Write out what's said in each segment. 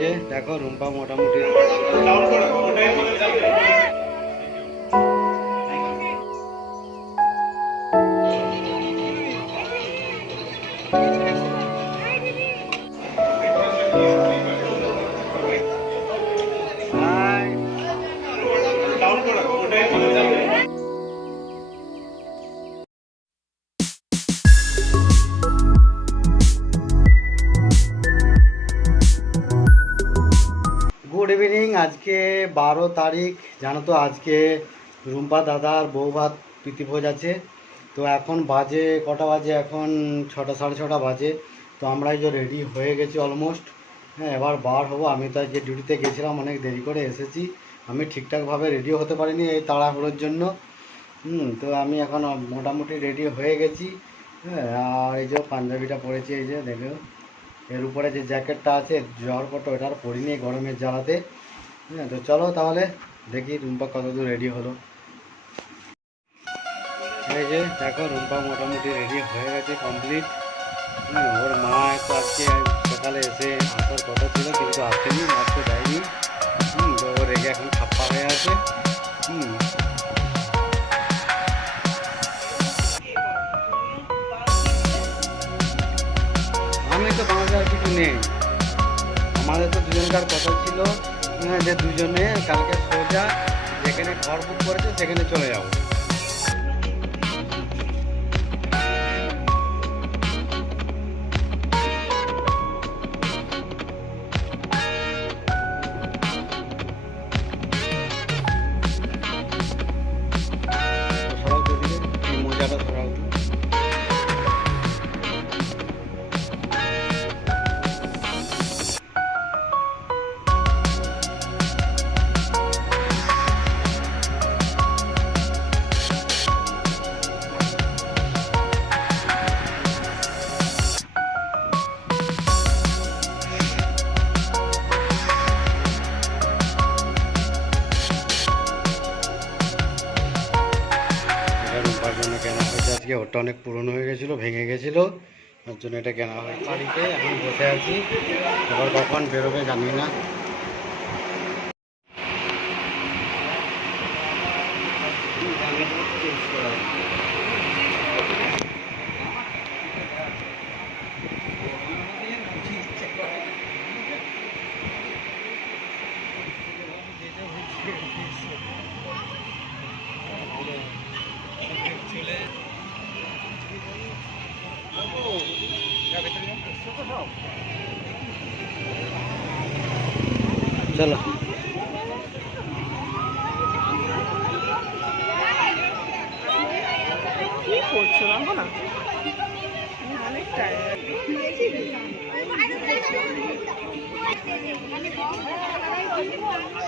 যে দেখো রুম্পা মোটামুটি গুড ইভিনিং। আজকে 12 তারিখ, জানো তো আজকে রুম্পা দাদার বউ ভাত প্রীতিভোজ আছে। তো এখন বাজে কটা বাজে, এখন 6টা 6:30 বাজে। তো আমরা এই যে রেডি হয়ে গেছি অলমোস্ট। হ্যাঁ, এবার বার হবো। আমি তো আজকে ডিউটিতে গেছিলাম, অনেক দেরি করে এসেছি। আমি ঠিকঠাকভাবে রেডিও হতে পারিনি এই তাড়াহুড়োর জন্য। তো আমি এখন মোটামুটি রেডি হয়ে গেছি। হ্যাঁ, আর এই যে পাঞ্জাবিটা পরেছি, এই যে দেখো এর উপরে যে জ্যাকেটটা আছে জ্বর পটো এটা আর পরিনি গরমের জ্বালাতে। হ্যাঁ, তো চলো তাহলে দেখি রুম্পা কতদূর রেডি হলো। এই যে দেখো রুম্পা মোটামুটি রেডি হয়ে গেছে কমপ্লিট। ওর মা একটু আজকে সকালে এসে আসার কথা ছিল কিন্তু আসেনি, আসতে দেয়নি। তো ও রেগে এখন খাপ্পা হয়ে আছে। আমি তো তোমাদের আর কিছু নেই, আমাদের তো দুজনকার কথা ছিল যে দুজনে কালকে সোজা যেখানে ঘর বুক করেছে সেখানে চলে যাবো। সরাও তো দিকে এই মোজাটা সরাও তো। রুম্পার জন্য কেনা হয়েছে আজকে, ওটা অনেক পুরনো হয়ে গেছিলো, ভেঙে গেছিলো, তার জন্য এটা কেনা হয়। বাড়িতে এখন বসে আছি, এবার কখন বেরোবে জানি না। চলো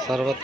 শরবত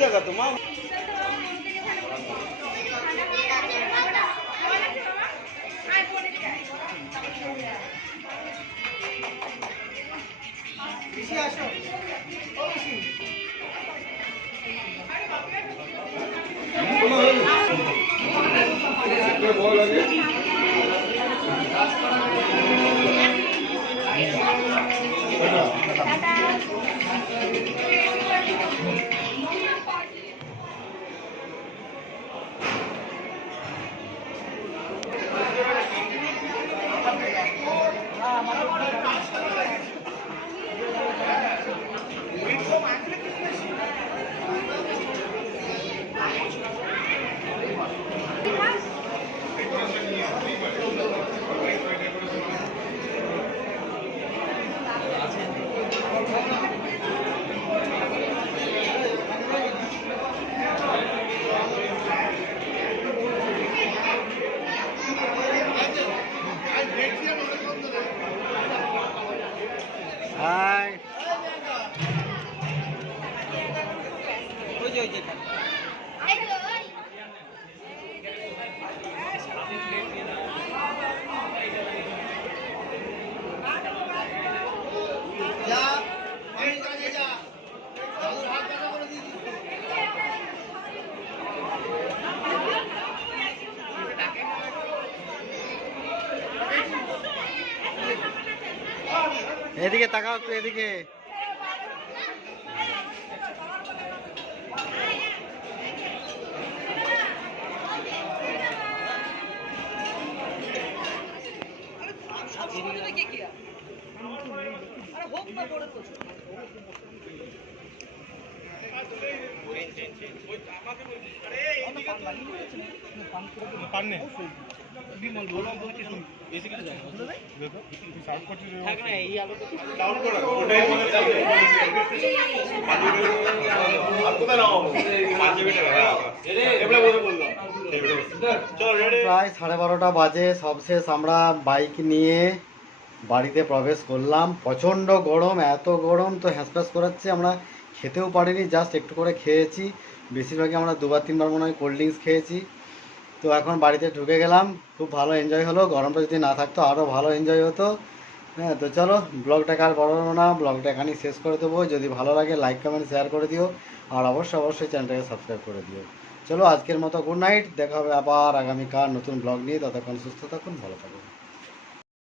জায়গা তো মা হাই এদিকে তাকাও একটু এদিকে প্রায় 12:30 বাজে সবশেষ আমরা বাইক নিয়ে বাড়িতে প্রবেশ করলাম। প্রচণ্ড গরম, এত গরম তো হ্যাঁসপ্যাঁস করাচ্ছে, আমরা খেতেও পারিনি, জাস্ট একটু করে খেয়েছি। বেশিরভাগই আমরা 2-3 বার মনে হয় কোল্ড ড্রিঙ্কস খেয়েছি। তো এখন বাড়িতে ঢুকে গেলাম, খুব ভালো এনজয় হলো। গরমটা যদি না থাকতো আরও ভালো এনজয় হতো। হ্যাঁ, তো চলো ব্লগটাকে আর বড় না, ব্লগটা এখানেই শেষ করে দেবো। যদি ভালো লাগে লাইক কমেন্ট শেয়ার করে দিও, আর অবশ্যই চ্যানেলটাকে সাবস্ক্রাইব করে দিও। চলো আজকের মতো গুড নাইট, দেখা হবে আবার আগামীকাল নতুন ব্লগ নিয়ে। ততক্ষণ সুস্থ থাকুন, ভালো থাকুন।